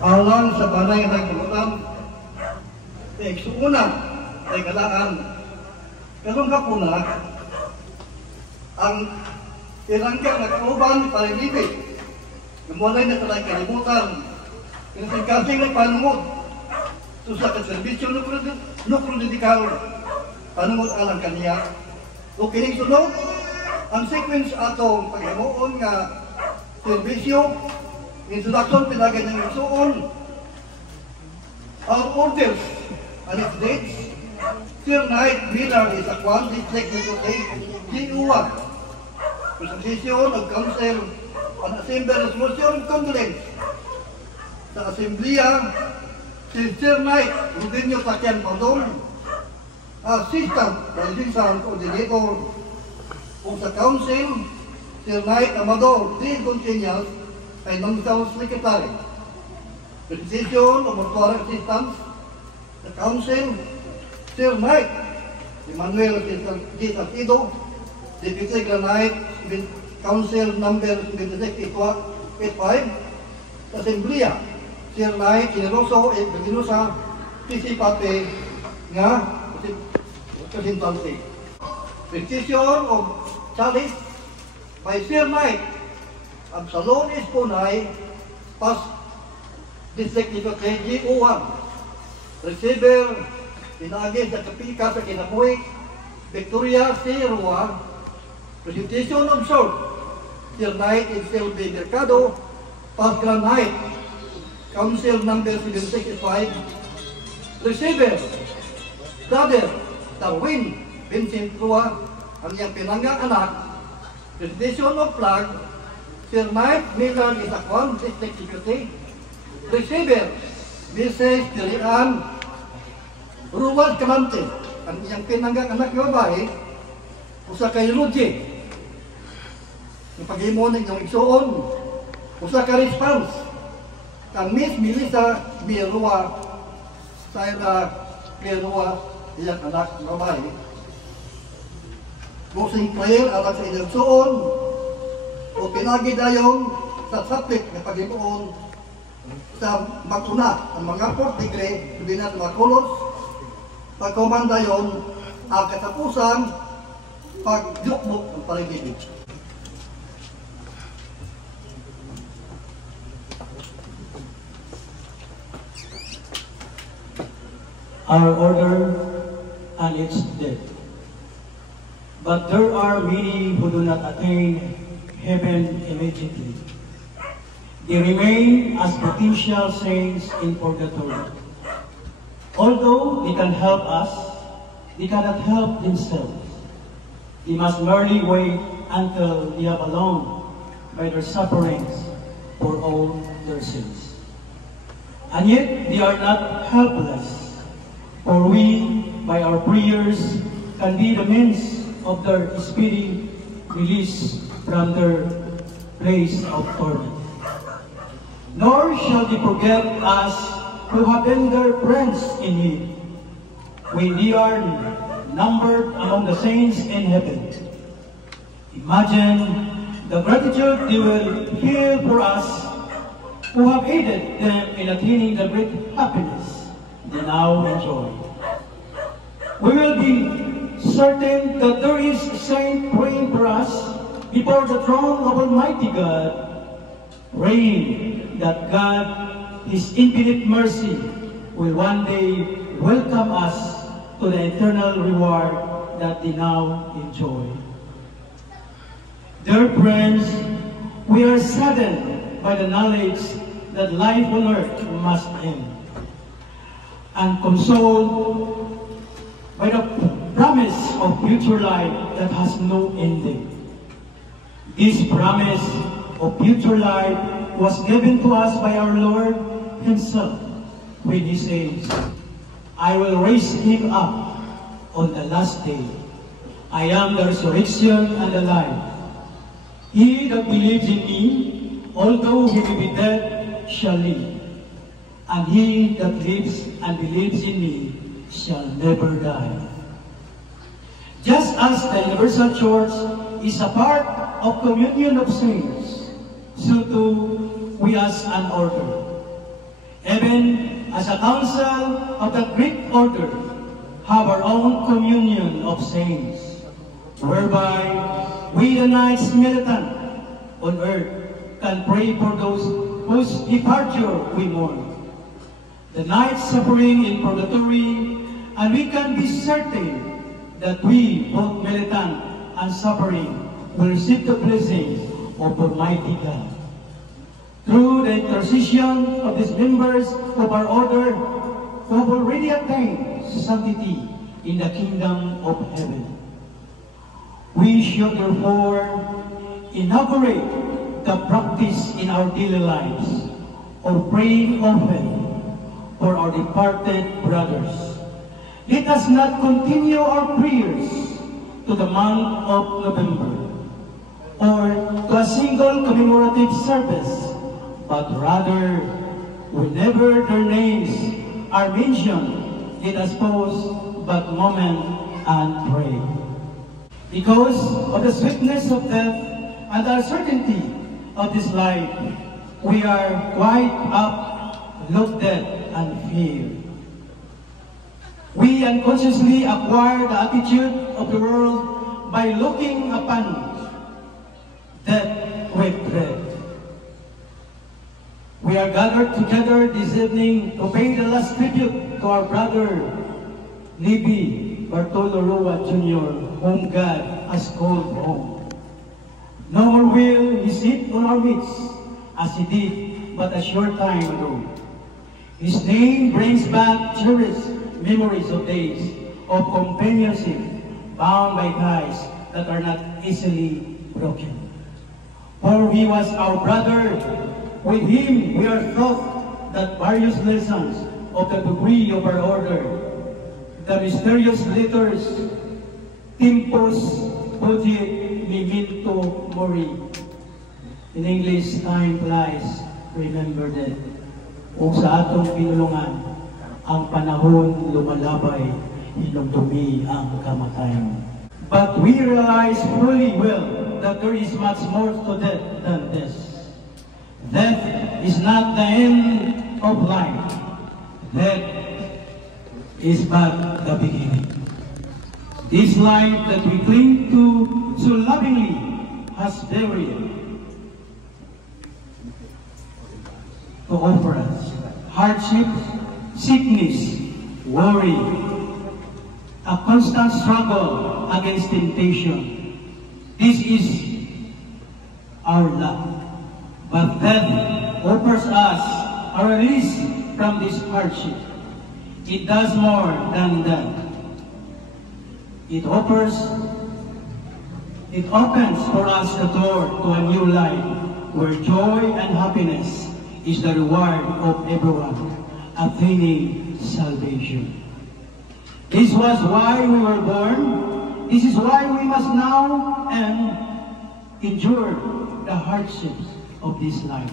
alang sa banay ng kamutan, eksuuna ay galaan. Karong kapuna, ang irangka na kauban parilibig, namualay na talay kalimutan, kinasingkasing ng panungod, sa kaservisyo nukrodidikal, panungod alang kaniya. O kining sunod, ang sequence atong paghamuon nga servisyo, introduction pinagay ng igsuon, our orders and its dates, Sir Knight Miller is a Kwan District Secretary, G.U.A. Presentation of Council on Assembly Resolution Condolence sa Assemblea, si Sir Knight Rubenio Sakian Paldon, Assistant Presidential Coordinator, o sa Council, Sir Knight Amador D. Gontiñas ay National Secretary. Presentation of Mortuary Assistance sa Council, Sir Knight Emmanuel G. Salcido, Deputy Grand Knight, Council number 7685, Assemblea, Sir Knight Generoso at Generosa, Principate nga Presidente. Petition of Chalice by Sir Knight Absalon Esponay, Past District Secretary G.O.1. Receiver, pinagin sa kapika sa kinakuik, Victoria C. Rua. Presentation of short, Sir Knight and Selby Mercado, Past Grand Knight, Council number 765. Receiver, Brother Darwin Vincent Rua, ang iyang pinanggang anak. Presentation of flag, Sir Knight Miller is a Kwan District Secretary. Receiver, Mrs. Tirian Ruwal Calante, ang iyang pinanggang anak ng babae, usa kay Luigi, yung pag-imunin yung igsuon, usa ka response, kang Miss Melissa Mirua, Saira Mirua, iyang anak ng babae. Closing prayer alang sa inagsuon, o pinagi dayon sa sapit na pag-imuon sa makuna, ang mga 4 degree, sabi na mga kulos, pagkomanda yon ang katapusan, pagyukbok ng paligid. Our order and its death. But there are many who do not attain heaven immediately. They remain as potential saints in purgatory. Although they can help us, they cannot help themselves. They must merely wait until they have alone by their sufferings for all their sins. And yet they are not helpless, for we, by our prayers, can be the means of their speedy release from their place of torment. Nor shall they forget us who have been their friends in need, when they are numbered among the saints in heaven. Imagine the gratitude they will feel for us who have aided them in attaining the great happiness they now enjoy. We will be certain that there is a saint praying for us before the throne of Almighty God, praying that God, His infinite mercy, will one day welcome us to the eternal reward that they now enjoy. Dear friends, we are saddened by the knowledge that life on earth must end, and consoled by the promise of future life that has no ending. This promise of future life was given to us by our Lord Himself when He says, I will raise him up on the last day. I am the resurrection and the life. He that believes in me, although he may be dead, shall live. And he that lives and believes in me shall never die. Just as the universal church is a part of communion of saints, so too we as an order. then, as a council of the Greek order, have our own communion of saints, whereby we, the Knights Militant on earth, can pray for those whose departure we mourn, the Knights suffering in purgatory, and we can be certain that we, both militant and suffering, will receive the blessing of Almighty God. Through the intercession of these members of our order, who have already attained sanctity in the kingdom of heaven, we should therefore inaugurate the practice in our daily lives of praying often for our departed brothers. Let us not continue our prayers to the month of November or to a single commemorative service, but rather, whenever their names are mentioned, let us pause but moment and pray. Because of the sweetness of death and the uncertainty of this life, we are quite up, looked at, and feared. We unconsciously acquire the attitude of the world by looking upon death with dread. We are gathered together this evening to pay the last tribute to our brother, Libby Bartolo Roa Jr., whom God has called home. No more will he sit on our midst as he did but a short time ago. His name brings back cherished memories of days of companionship bound by ties that are not easily broken. For he was our brother. With him we are taught that various lessons of the degree of our order, the mysterious letters, Tempus Fugit Memento Mori. In English, time flies, remember that. Kung sa atong pinulungan, ang panahon lumalabay, hinumdumi ang kamatayan. But we realize fully well that there is much more to death than this. Death is not the end of life. Death is but the beginning. This life that we cling to so lovingly has buried to offer us hardship, sickness, worry, a constant struggle against temptation. This is our lot. But death offers us a release from this hardship. It does more than that. It opens for us the door to a new life where joy and happiness is the reward of everyone attaining salvation. This was why we were born. This is why we must now endure the hardships of this life,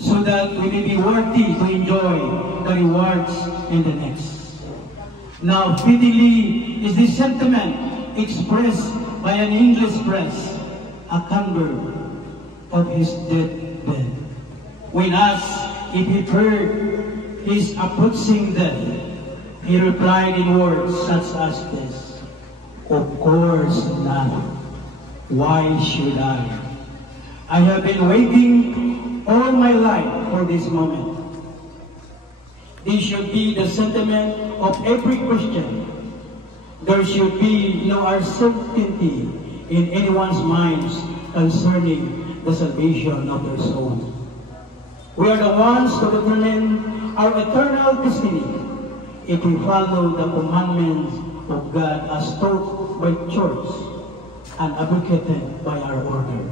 so that we may be worthy to enjoy the rewards in the next. Now, fittingly is this sentiment expressed by an English press, a convert of his deathbed. When asked if he heard his approaching death, he replied in words such as this: "Of course not. Why should I? I have been waiting all my life for this moment." This should be the sentiment of every Christian. There should be no uncertainty in anyone's minds concerning the salvation of their soul. We are the ones to determine our eternal destiny if we follow the commandments of God as taught by church and advocated by our order.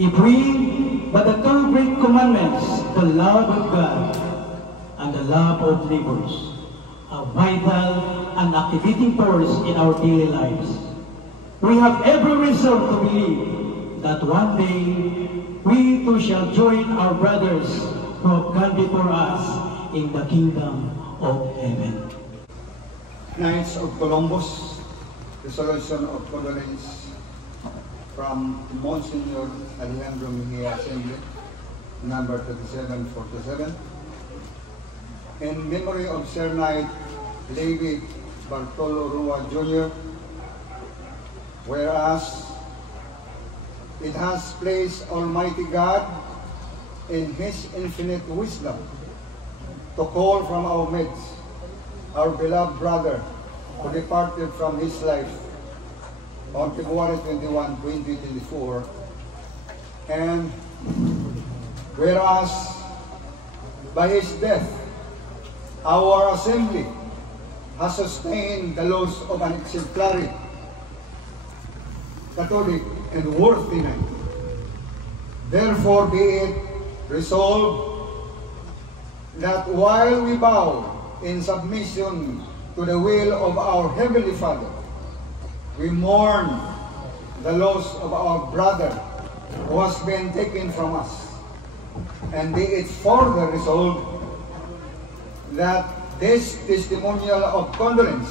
If we, by the two great commandments, the love of God and the love of neighbors, a vital and activating force in our daily lives, we have every reason to believe that one day we too shall join our brothers who have gone before us in the kingdom of heaven. Knights of Columbus, resolution of condolence from Monsignor Alejandro Mejia Assembly, number 3747, in memory of Sir Knight Levi Bartolo Rua Jr., whereas it has placed Almighty God in His infinite wisdom to call from our midst our beloved brother who departed from his life on February 21, 2024, and whereas by his death, our assembly has sustained the loss of an exemplary, Catholic, and worthy knight. Therefore be it resolved that while we bow in submission to the will of our Heavenly Father, we mourn the loss of our brother who has been taken from us. And be it further resolved that this testimonial of condolence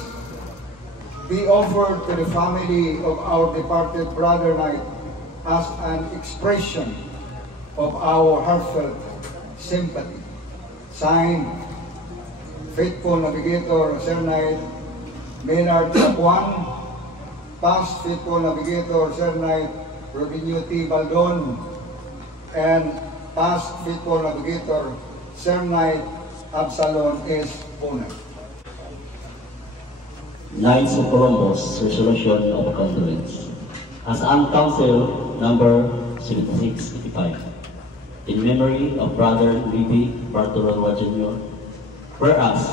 be offered to the family of our departed brother knight as an expression of our heartfelt sympathy. Signed, Faithful Navigator Sir Knight Maynard Tapuan, past Faithful Navigator Sir Knight Robinho T. Baldon, and past Faithful Navigator Sir Knight Absalom S. Puna. Knights of Columbus Resolution of Condolence. As Armed Council number 7685, in memory of Brother Levi Bartolo Jr., whereas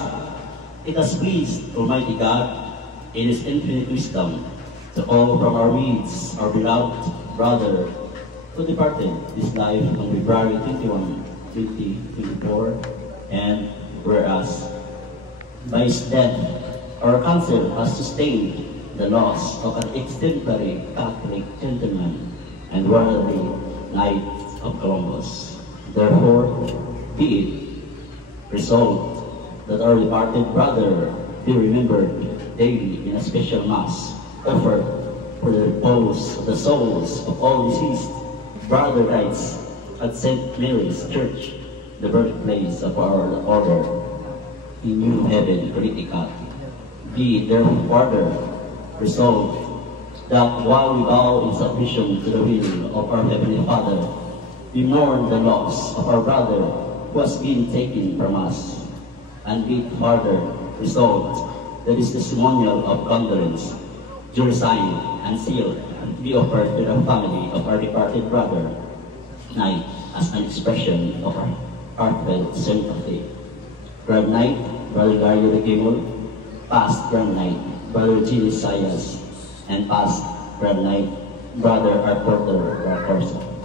it has pleased Almighty God in His infinite wisdom to call from our midst our beloved brother who departed this life on February 21, 2024, and whereas by his death, our council has sustained the loss of an exemplary Catholic gentleman and worthy knight of Columbus. Therefore, be it resolved that our departed brother be remembered daily in a special mass offered for the repose of the souls of all deceased brother knights at St. Mary's Church, the birthplace of our order in New Haven, Connecticut. Be therefore further resolved that while we bow in submission to the will of our Heavenly Father, we mourn the loss of our brother who has been taken from us, and be further resolved that this testimonial of condolence, duly signed and sealed, be offered to the family of our departed brother knight as an expression of our heartfelt sympathy. Grand Knight Brother Dario de Gimol, past Grand Knight Brother Gilles Sayas, and past Grand Knight Brother Arporter Racorso.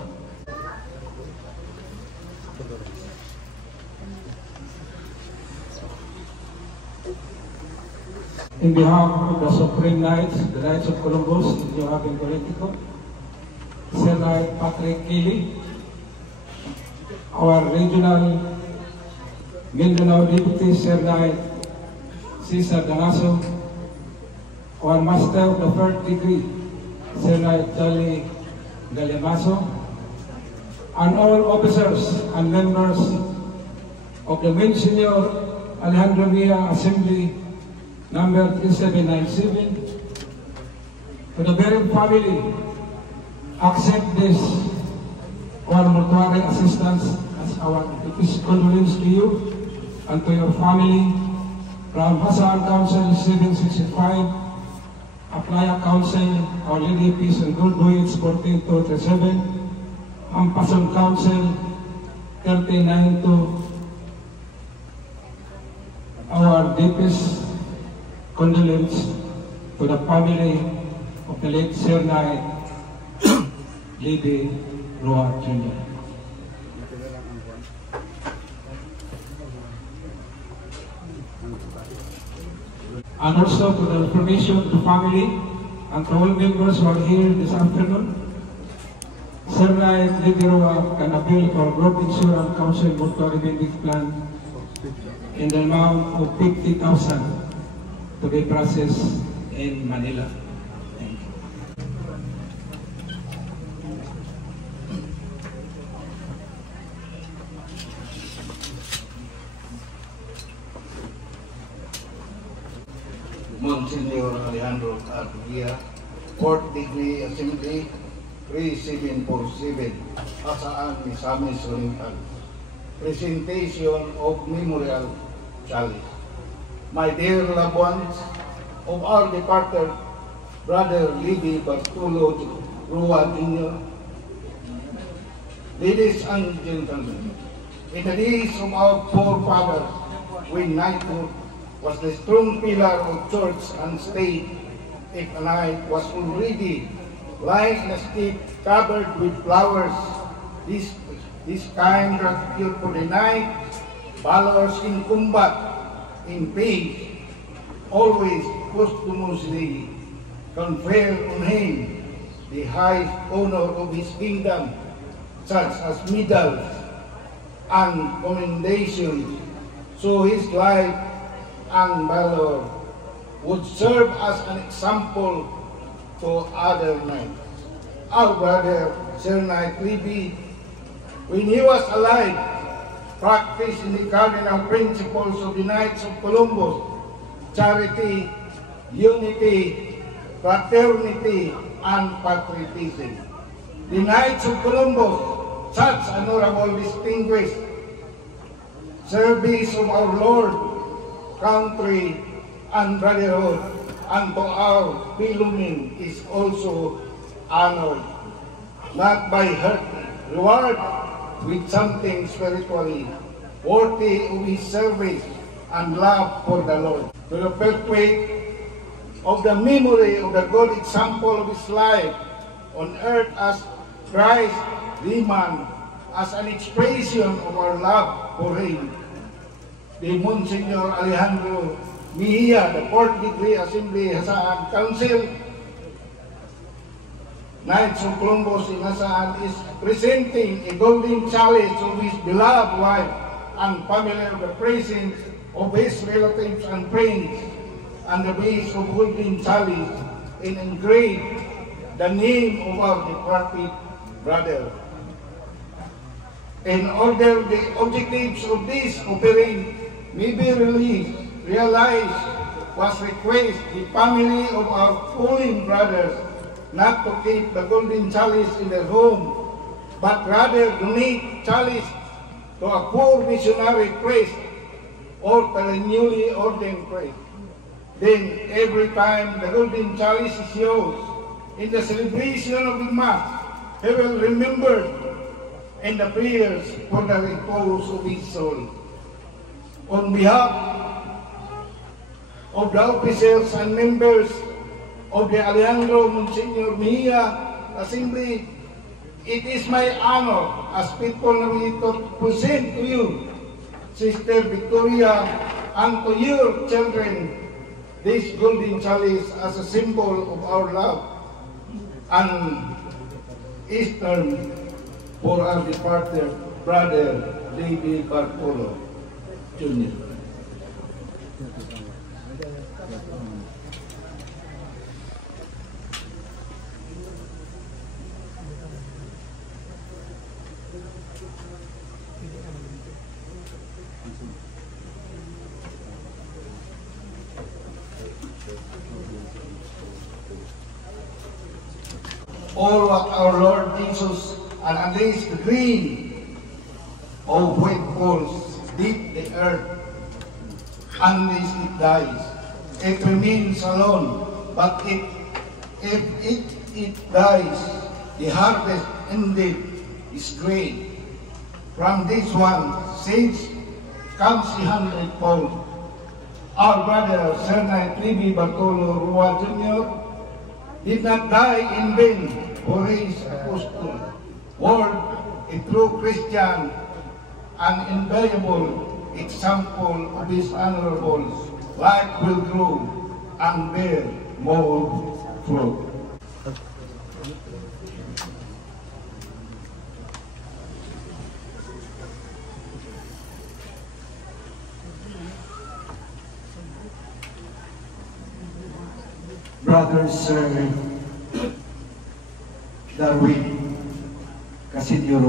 In behalf of the Supreme Knights, the Knights of Columbus, New Haven, Connecticut, Sir Knight Patrick Kelly, our regional Mindanao Deputy Sir Knight Cesar Danaso, our Master of the Third Degree, Sir Knight Jolly Galemaso, and all officers and members of the Monsignor Alejandro Villa Assembly number 3797, to the very family, accept this our mortuary assistance as our deepest condolence to you and to your family from Hassan Council 765, Aplaya Council, Our Lady of Peace and Good Voyage 14237, Ampason Council 3092, our deepest condolence to the family of the late Sir Knight Levi Roa Jr. And also to the information of the family and to all members who are here this afternoon, Sir Knight Levi Roa can appeal for Group Insurance Council Mortuary Benefit Plan in the amount of 50,000 to be processed in Manila. Thank you. Monsignor Alejandro Arquilla, 4th Degree Assembly, 3747, Asaan, Misamis Oriental. Presentation of Memorial Chalice. My dear loved ones of our departed Brother Libby Bartolo Rua Jr., ladies and gentlemen, in the days of our forefathers, when knighthood was the strong pillar of church and state, if a knight was already lying in a steep covered with flowers, this kind gratitude for the knight, valors in combat, in peace, always posthumously confer on him the highest honor of his kingdom, such as medals and commendations, so his life and valor would serve as an example to other knights. Our brother, Sir Knight Libby, when he was alive, practiced in the cardinal principles of the Knights of Columbus: charity, unity, fraternity, and patriotism. The Knights of Columbus, such honorable, distinguished service of our Lord, country, and brotherhood, and to our fellow men is also honored, not by her reward, with something spiritually worthy of his service and love for the Lord. To perpetuate of the memory of the good example of his life on earth as Christ, the man, as an expression of our love for him, the Monsignor Alejandro Mejia, the 4th Degree Assembly Hasaan Council, Knights of Columbus in Hasaan, is presenting a golden chalice of his beloved wife and family of the presence of his relatives and friends, and the base of golden chalice and engraved the name of our departed brother. In order the objectives of this offering may be realized, was request the family of our fallen brothers not to keep the golden chalice in their home, but rather donate chalice to a poor missionary priest or to a newly ordained priest. Then every time the golden chalice is used in the celebration of the Mass, he will remember in the prayers for the repose of his soul. On behalf of the officers and members of the Alejandro Monsignor Mejia Assembly, it is my honor as people to present to you, Sister Victoria, and to your children, this golden chalice as a symbol of our love and Eastern for our departed brother, Libby Bartolo Jr. All what our Lord Jesus and unleashed the green of white balls deep the earth, unless it dies. It remains alone, but if it dies, the harvest indeed is great. From this one, since comes the 100-fold. Our brother, Sir Knight Libby Bartolo Rua Jr., did not die in vain for his apostle, word, a true Christian, an invaluable example of his honorable life will grow and bear more fruit. Brother Sir Darwin Casinio,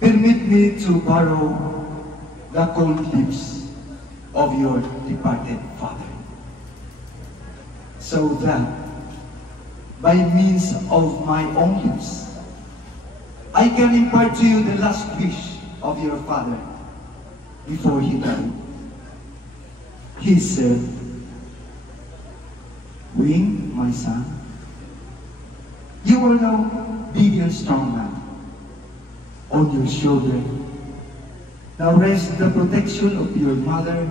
permit me to borrow the cold lips of your departed father, so that by means of my own lips, I can impart to you the last wish of your father before he died. He said, "Wing, my son, you are now big and strong man. On your shoulder now rests the protection of your mother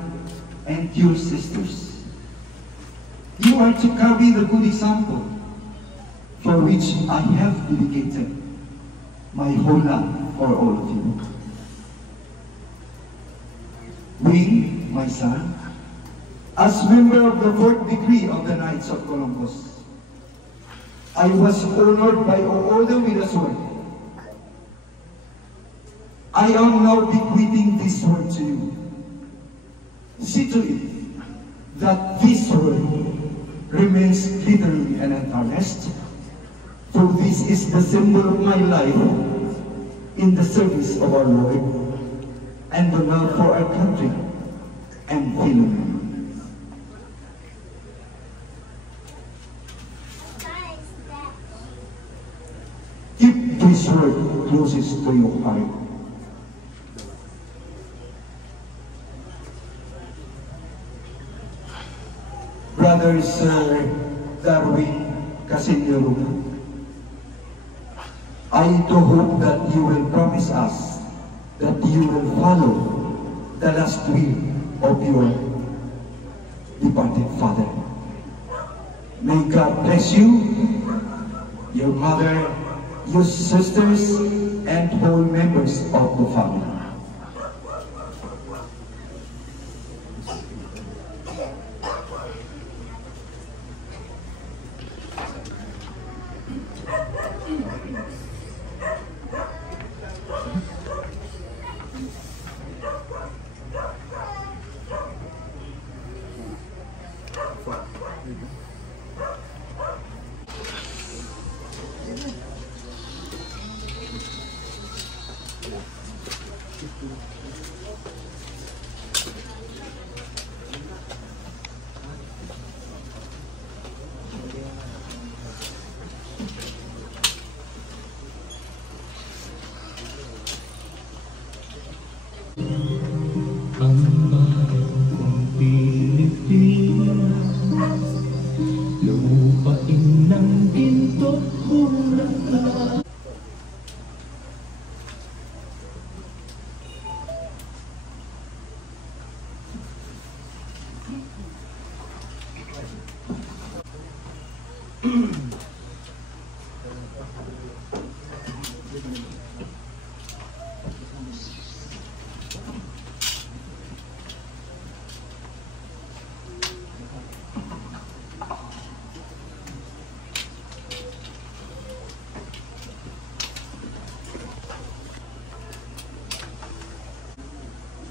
and your sisters. You are to carry the good example for which I have dedicated my whole life for all of you. Wing, my son, as member of the 4th degree of the Knights of Columbus, I was honored by a order with a sword. I am now bequeathing this sword to you. See to it that this sword remains literally and untarnished, for this is the symbol of my life in the service of our Lord and the love for our country and fellow men." Keep this word closest to your heart. Brother Sir Darwin Casinero, I do hope that you will promise us that you will follow the last will of your departed father. May God bless you, your mother, your sisters, and whole members of the family.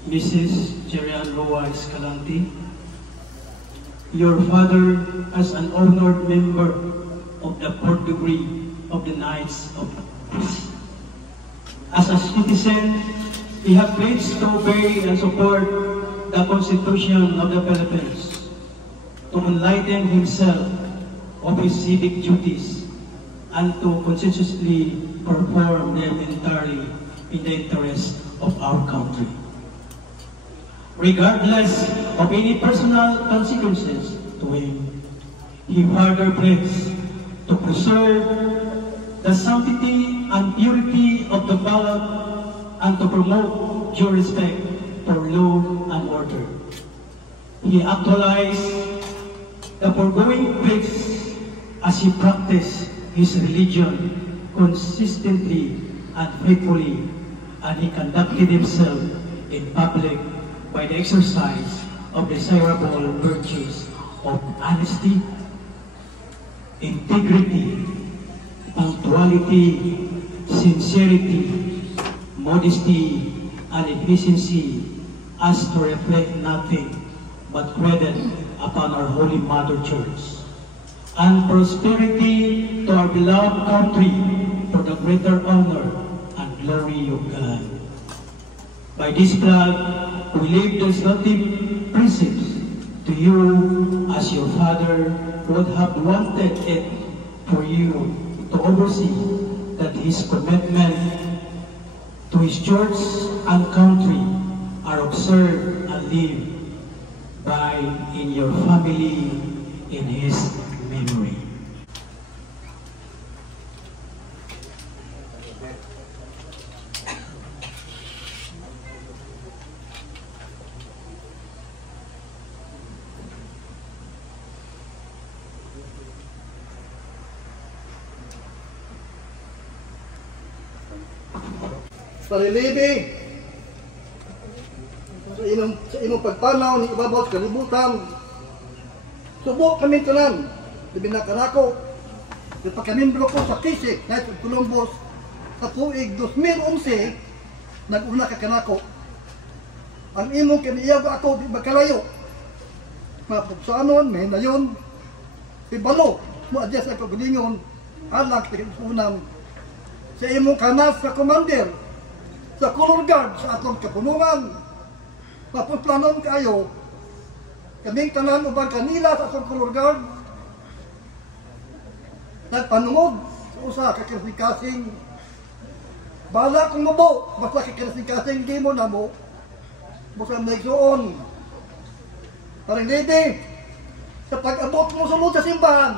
Mrs. Jerian Roa Escalante, your father, as an honored member of the 4th degree of the Knights of Columbus. As a citizen, he has pledged to obey and support the Constitution of the Philippines, to enlighten himself of his civic duties, and to conscientiously perform them entirely in the interest of our country, regardless of any personal consequences to him. He further pledges to preserve the sanctity and purity of the ballot and to promote due respect for law and order. He actualized the foregoing pledges as he practiced his religion consistently and faithfully, and he conducted himself in public by the exercise of desirable virtues of honesty, integrity, punctuality, sincerity, modesty, and efficiency, as to reflect nothing but credit upon our Holy Mother Church, and prosperity to our beloved country for the greater honor and glory of God. By this flag, we leave the relative precepts to you as your Father would have wanted it for you to oversee, that His commitment to His church and country are observed and lived by in your family in His memory. Parilibi sa imong pagpanaw ni ibabaw sa kalibutan. Subo kami tanan, labi na kanako. Di pagkamimbro ko sa Kisik, Knights of Columbus, sa tuig 2011, nag-una ka kanako. Ang imong kaniyago ako, di magkalayo. Mapagsanon, may nayon. Ibalo, mo adjust ako gulingon, alang tigil-unang. Sa imong kanas sa commander, sa color guard sa atong kapunungan. Mapagplanon kayo, kaming tanan ubang kanila sa atong color guard, nagpanungod sa usa kakasing-kasing. Bala kung mabo, basta kakasing-kasing di mo na mo, basta naigsuon. Parang lady, sa pag-abot mo sulod sa simbahan,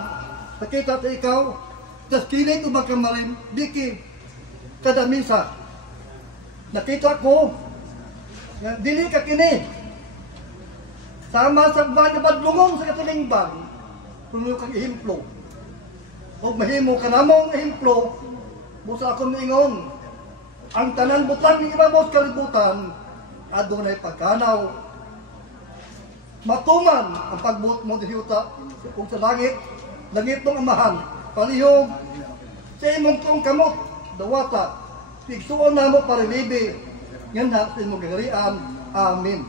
nakita sa ikaw, just killing ubang kamarin, diki, kada misa. Nakita ko, dili ka kini. Sama sa badlungong sa katilingban, puno kang ihimplo. O mahimo ka namong ihimplo, busa akong ingon, ang tanan butang ng ibabaw sa kalibutan, adunay pagkanaw. Matuman ang pagbuot mo dihiyuta kung sa langit, langit ng amahan, palihog, sa imong tong kamot, dawata, tigsuon na mo parilibi, yan na sa imong gagarian. Amen.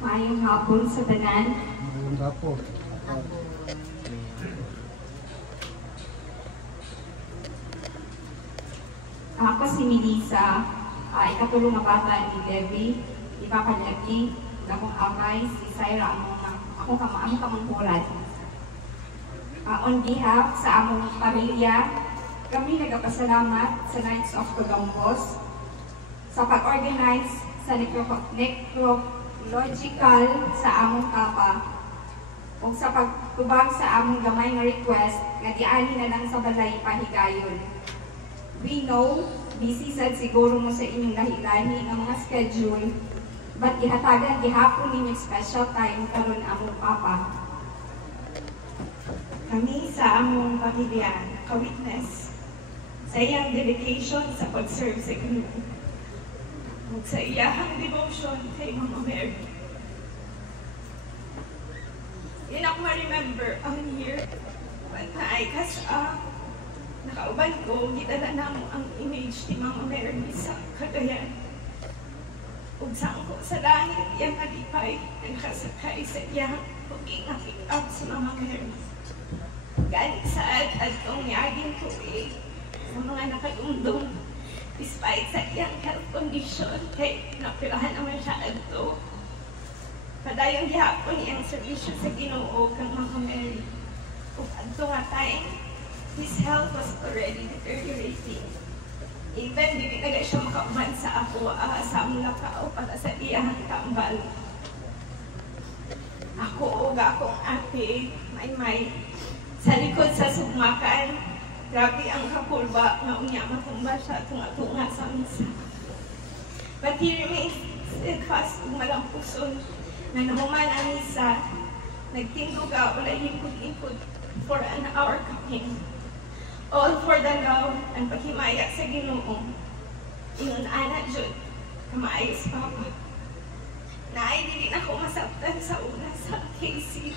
Maayong hapon sa tanan. Maayong hapon. Ako si Melissa, ikatulong na bata ni Levi, ipapalagi, akong amay, si Syra, akong kamangkuran. On behalf sa among pamilya, kami nagpasalamat sa Knights of Columbus sa pag-organize sa necrological sa among papa o sa pagtubag sa among gamay nga request nga diani na lang sa balay pahigayon. We know, busy sad siguro mo sa inyong lahi-lahi ng mga schedule, but gihatagan gihapon ninyong special time karon among papa. Kami sa among pamilya, ka-witness sa iyang dedication sa pag-serve sa Ginoo ug sa iyang devotion kay Mama Mary. Yun ako ma-remember ang year when nakauban ko, gidala na mo ang image ni Mama Mary sa Cagayan. Ug sangko sa langit, iyang kalipay na nakasakay sa iyang huging na pick-up si Mama Mary. Galing sad at itong yaging tuig sa mga nakagundong despite sa iyang health condition kay napirahan naman siya adto. Padayong gihapon iyang servisyo sa Ginoo kang Mama Mary. Ug adto nga time, his health was already deteriorating. Even dili na siya makauman sa ako sa among lakaw para sa iyang tambal. Ako ug akong ate, Maymay, sa likod sa sugmakan, grabe ang kapulba nga unya matumba siya tunga-tunga sa misa. But he remains steadfast ug malampuson na nahuman ang misa, nagtindog wala hingkod-ingkod for an hour kaming. All for the love and paghimaya sa Ginoo. Ingon ana jud kamaayos papa. Naay dili na ko masabtan sa una sa KC.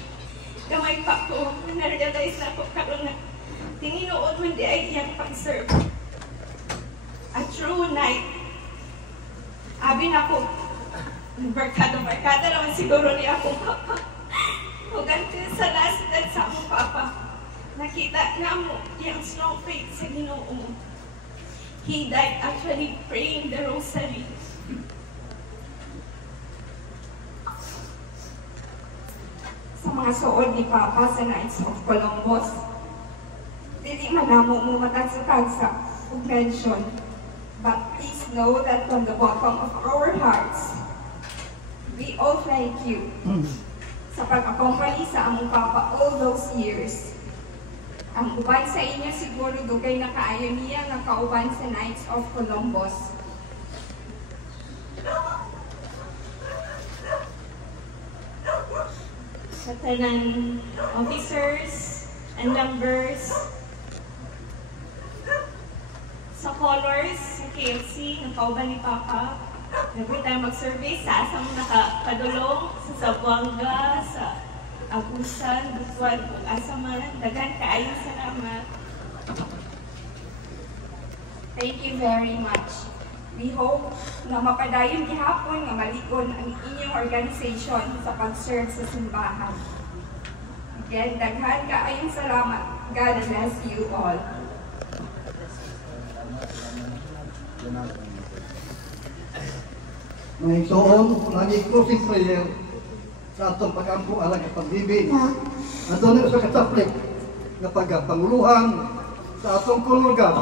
Gamay pa ko, na-realize na ko karon na tinginood man di ay iyang pag-serve. A true knight. Abi na ko, barkada naman siguro niya akong papa. Huwag sa last dad sa akong papa. Nakita na mo iyang strong faith sa Ginoo. He died actually praying the rosary. Sa mga suod ni Papa sa Knights of Columbus, dili man namo mo matagsa-tagsa ug mention, but please know that from the bottom of our hearts, we all thank you sa pag-accompany sa among Papa all those years. Ang uban sa inyo siguro dugay na kaayo niya nga kauban sa Knights of Columbus. Sa tanang officers and members, sa colors, sa KFC, ng kauban ni Papa, every time mag-service, sa asang nakapadulong, sa Zamboanga, sa Agusan, Butuan, kung asa man, dagan kaayong salamat. Thank you very much. We hope na mapadayon gihapon nga malikon ang inyong organization sa pag-serve sa simbahan. Again, daghan kaayong salamat. God bless you all. May soon, naging closing prayer sa atong pag-ampo alang pag-ibig. Ito na sa kataplik na pagpanguluhan sa atong kulugan